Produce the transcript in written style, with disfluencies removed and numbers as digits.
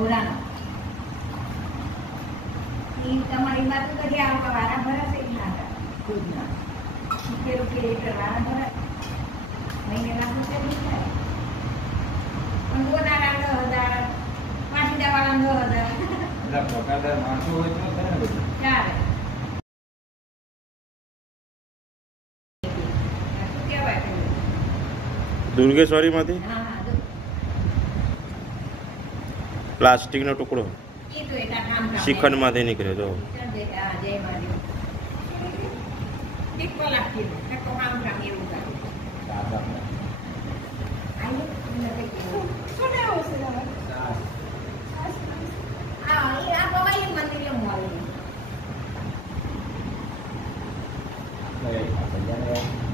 ઘોડાનો એ તમારી બાજુ કરી આવવા વારા ભરાશે જ ના દૂધના 70 રૂપિયા લીટર વારા ભરાય મહિને લાખ રૂપિયા નહીં થાય પણ ગોનારા 10,000 પાટીદાવાળા 10,000 એટલે પ્રકારદાર માણસો હોય તો થાય ને બધું ચાલે શું કહેવાય પેલું? દુર્ગેશ્વરીમાંથી હા પ્લાસ્ટિકનો ટુકડો એ તો એટલા કામ શ્રીખંડમાંથી નીકળે તો જય મારી એક કલાક કીધું કામ કામ એવું કરે સાદા આયો એટલે કેવું શું લેવું છે હવે આ પવાઈ મંદિરે મળે આપણે